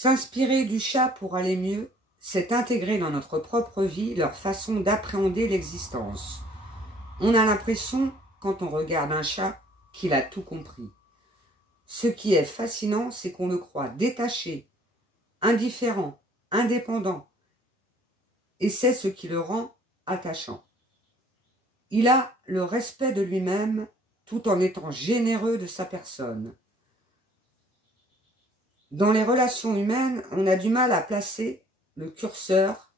S'inspirer du chat pour aller mieux, c'est intégrer dans notre propre vie leur façon d'appréhender l'existence. On a l'impression, quand on regarde un chat, qu'il a tout compris. Ce qui est fascinant, c'est qu'on le croit détaché, indifférent, indépendant, et c'est ce qui le rend attachant. Il a le respect de lui-même tout en étant généreux de sa personne. Dans les relations humaines, on a du mal à placer le curseur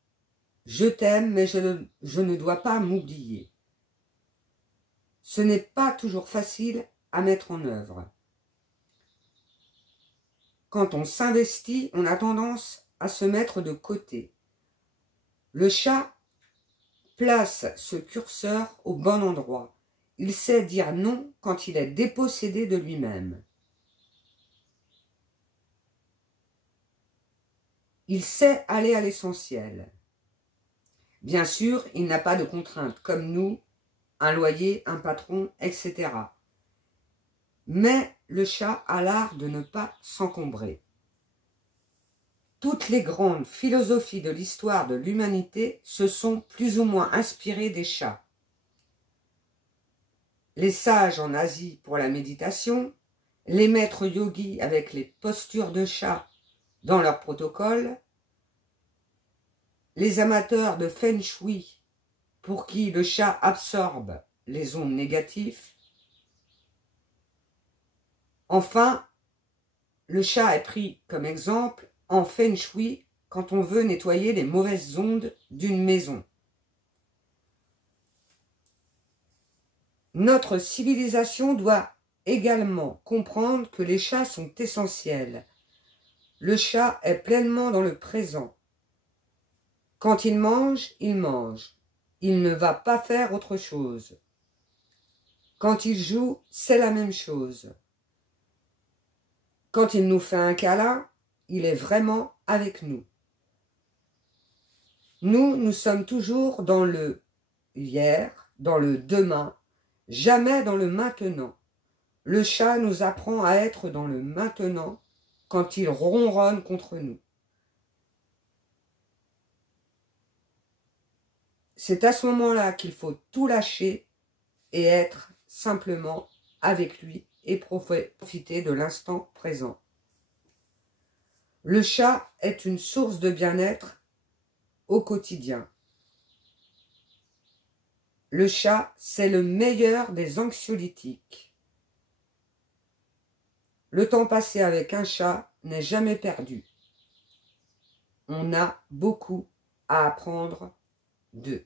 « je t'aime, mais je ne dois pas m'oublier ». Ce n'est pas toujours facile à mettre en œuvre. Quand on s'investit, on a tendance à se mettre de côté. Le chat place ce curseur au bon endroit. Il sait dire non quand il est dépossédé de lui-même. Il sait aller à l'essentiel. Bien sûr, il n'a pas de contraintes comme nous, un loyer, un patron, etc. Mais le chat a l'art de ne pas s'encombrer. Toutes les grandes philosophies de l'histoire de l'humanité se sont plus ou moins inspirées des chats. Les sages en Asie pour la méditation, les maîtres yogis avec les postures de chat dans leur protocole, les amateurs de Feng Shui pour qui le chat absorbe les ondes négatives. Enfin, le chat est pris comme exemple en Feng Shui quand on veut nettoyer les mauvaises ondes d'une maison. Notre civilisation doit également comprendre que les chats sont essentiels. Le chat est pleinement dans le présent. Quand il mange, il mange. Il ne va pas faire autre chose. Quand il joue, c'est la même chose. Quand il nous fait un câlin, il est vraiment avec nous. Nous sommes toujours dans le hier, dans le demain, jamais dans le maintenant. Le chat nous apprend à être dans le maintenant quand il ronronne contre nous. C'est à ce moment-là qu'il faut tout lâcher et être simplement avec lui et profiter de l'instant présent. Le chat est une source de bien-être au quotidien. Le chat, c'est le meilleur des anxiolytiques. Le temps passé avec un chat n'est jamais perdu. On a beaucoup à apprendre d'eux.